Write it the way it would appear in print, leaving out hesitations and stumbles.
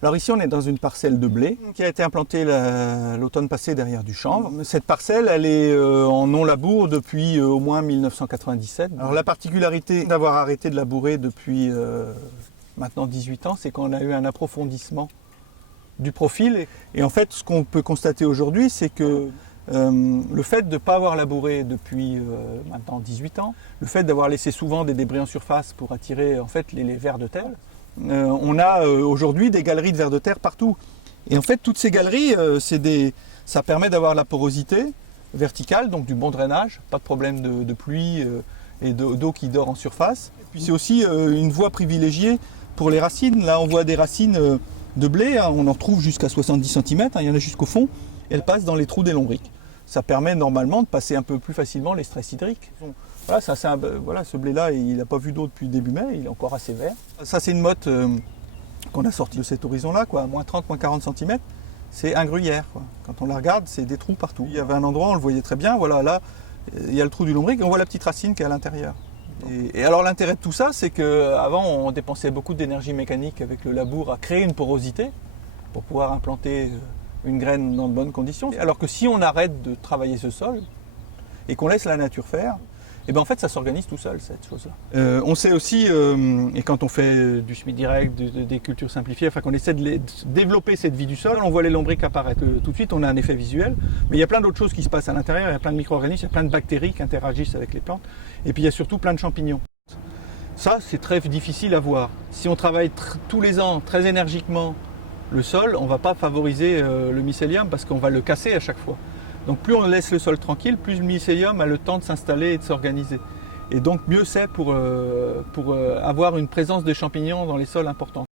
Alors ici, on est dans une parcelle de blé qui a été implantée l'automne passé derrière du chanvre. Cette parcelle, elle est en non-labour depuis au moins 1997. Alors la particularité d'avoir arrêté de labourer depuis maintenant 18 ans, c'est qu'on a eu un approfondissement du profil. Et en fait, ce qu'on peut constater aujourd'hui, c'est que le fait de ne pas avoir labouré depuis maintenant 18 ans, le fait d'avoir laissé souvent des débris en surface pour attirer en fait les vers de terre, on a aujourd'hui des galeries de vers de terre partout. Et en fait, toutes ces galeries, ça permet d'avoir la porosité verticale, donc du bon drainage, pas de problème de pluie et d'eau qui dort en surface. Et puis c'est aussi une voie privilégiée pour les racines. Là, on voit des racines de blé, hein, on en retrouve jusqu'à 70 cm, hein, il y en a jusqu'au fond. Elles passent dans les trous des lombrics. Ça permet normalement de passer un peu plus facilement les stress hydriques. Voilà, voilà, ce blé-là, il n'a pas vu d'eau depuis début mai, il est encore assez vert. Ça, c'est une motte qu'on a sortie de cet horizon-là, quoi, moins 30, moins 40 cm. C'est un gruyère, quoi. Quand on la regarde, c'est des trous partout. Il y avait un endroit, on le voyait très bien, voilà, là, il y a le trou du lombric et on voit la petite racine qui est à l'intérieur. Et alors l'intérêt de tout ça, c'est qu'avant, on dépensait beaucoup d'énergie mécanique avec le labour à créer une porosité pour pouvoir implanter une graine dans de bonnes conditions. Alors que si on arrête de travailler ce sol et qu'on laisse la nature faire, et ben en fait ça s'organise tout seul cette chose-là. On sait aussi, et quand on fait du semis direct, des cultures simplifiées, enfin qu'on essaie de développer cette vie du sol, on voit les lombrics apparaître. Tout de suite on a un effet visuel, mais il y a plein d'autres choses qui se passent à l'intérieur, il y a plein de micro-organismes, il y a plein de bactéries qui interagissent avec les plantes, et puis il y a surtout plein de champignons. Ça c'est très difficile à voir. Si on travaille tous les ans très énergiquement le sol, on ne va pas favoriser le mycélium parce qu'on va le casser à chaque fois. Donc plus on laisse le sol tranquille, plus le mycélium a le temps de s'installer et de s'organiser. Et donc mieux c'est pour avoir une présence de champignons dans les sols importante.